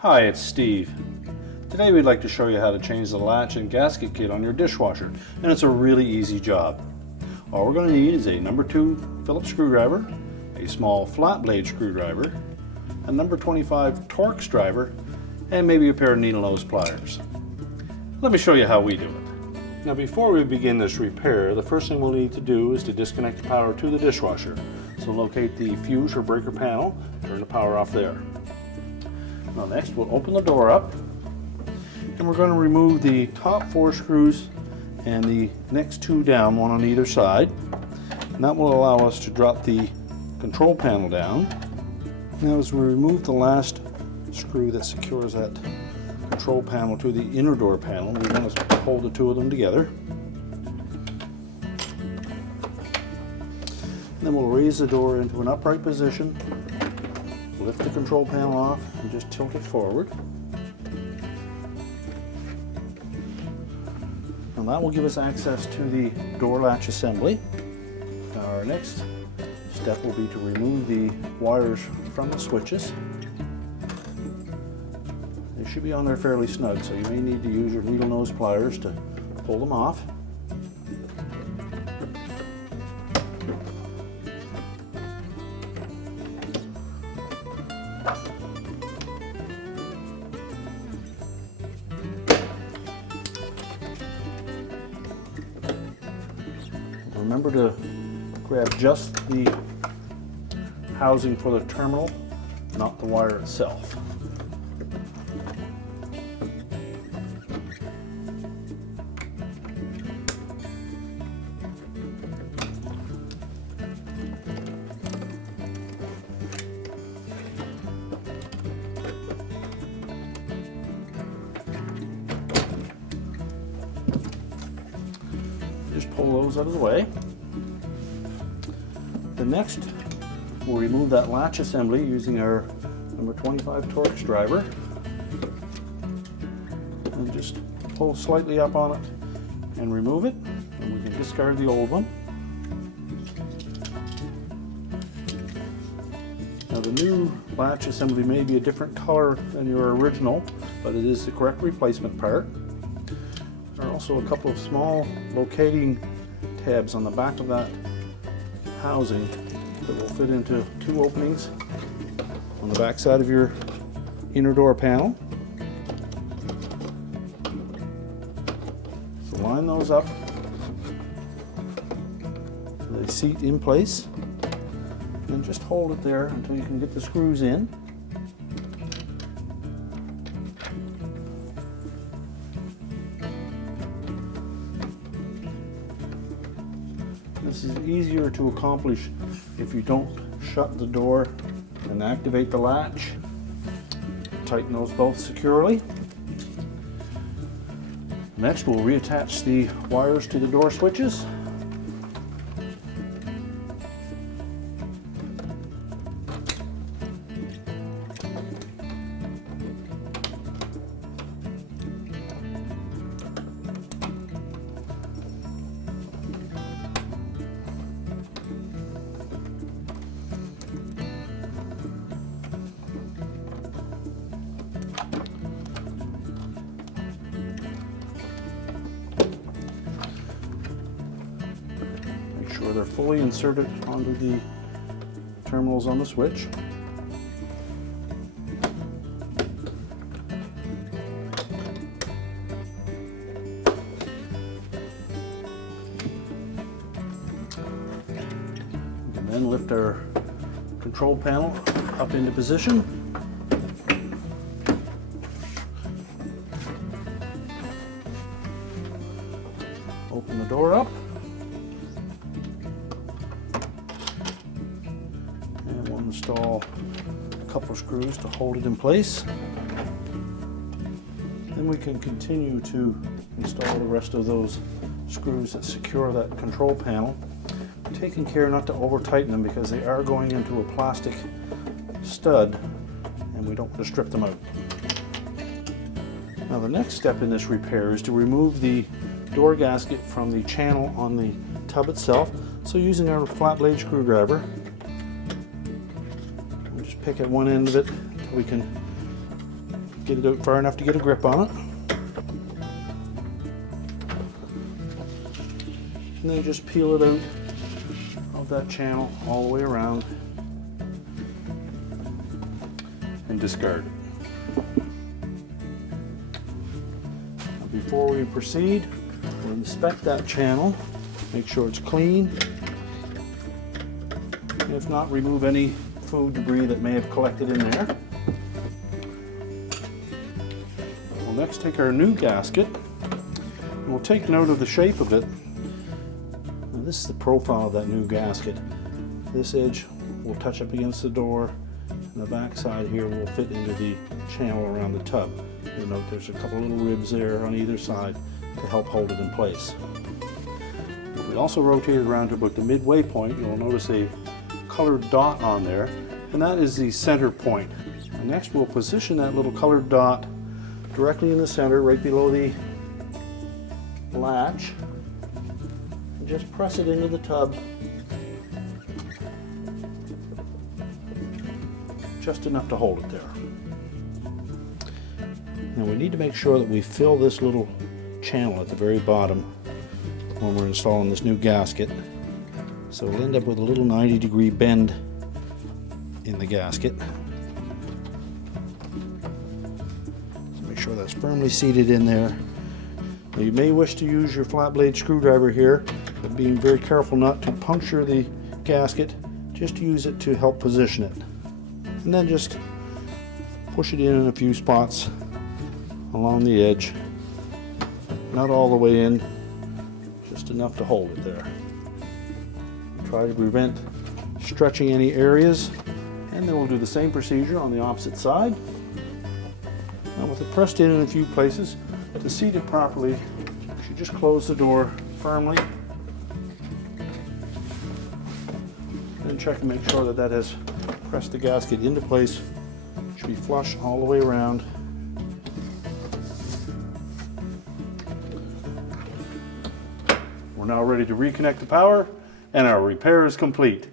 Hi, it's Steve. Today we'd like to show you how to change the latch and gasket kit on your dishwasher, and it's a really easy job. All we're going to need is a number 2 Phillips screwdriver, a small flat blade screwdriver, a number 25 Torx driver, and maybe a pair of needle nose pliers. Let me show you how we do it. Now before we begin this repair, the first thing we'll need to do is to disconnect the power to the dishwasher. So locate the fuse or breaker panel, turn the power off there. Now next we'll open the door up and we're going to remove the top 4 screws and the next 2 down, one on either side. And that will allow us to drop the control panel down. Now as we remove the last screw that secures that control panel to the inner door panel, we're going to hold the 2 of them together. And then we'll raise the door into an upright position, lift the control panel off and just tilt it forward. And that will give us access to the door latch assembly. Our next step will be to remove the wires from the switches. They should be on there fairly snug, so you may need to use your needle nose pliers to pull them off. Remember to grab just the housing for the terminal, not the wire itself. Just pull those out of the way. The next, we'll remove that latch assembly using our number 25 Torx driver. And just pull slightly up on it and remove it. And we can discard the old one. Now the new latch assembly may be a different color than your original, but it is the correct replacement part. There are also a couple of small locating tabs on the back of that housing that will fit into 2 openings on the back side of your inner door panel. So line those up so they seat in place, and just hold it there until you can get the screws in. This is easier to accomplish if you don't shut the door and activate the latch. Tighten those both securely. Next, we'll reattach the wires to the door switches. Sure they're fully inserted onto the terminals on the switch. And then lift our control panel up into position. Open the door up. Install a couple of screws to hold it in place. Then we can continue to install the rest of those screws that secure that control panel, taking care not to over tighten them because they are going into a plastic stud and we don't want to strip them out. Now the next step in this repair is to remove the door gasket from the channel on the tub itself. So using our flat blade screwdriver, pick at one end of it until we can get it out far enough to get a grip on it. And then just peel it out of that channel all the way around and discard it. Now, before we proceed, we'll inspect that channel, make sure it's clean. And if not, remove any food debris that may have collected in there. We'll next take our new gasket and we'll take note of the shape of it. Now, this is the profile of that new gasket. This edge will touch up against the door, and the back side here will fit into the channel around the tub. You'll note there's a couple little ribs there on either side to help hold it in place. If we also rotate it around to about the midway point, you'll notice a colored dot on there, and that is the center point. And next we'll position that little colored dot directly in the center, right below the latch, and just press it into the tub just enough to hold it there. Now we need to make sure that we fill this little channel at the very bottom when we're installing this new gasket. So we'll end up with a little 90-degree bend in the gasket. So make sure that's firmly seated in there. Now you may wish to use your flat blade screwdriver here, but being very careful not to puncture the gasket, just use it to help position it. And then just push it in a few spots along the edge. Not all the way in, just enough to hold it there. Try to prevent stretching any areas, and then we'll do the same procedure on the opposite side. Now with it pressed in a few places, to seat it properly, you should just close the door firmly and check and make sure that that has pressed the gasket into place. It should be flush all the way around. We're now ready to reconnect the power, and our repair is complete.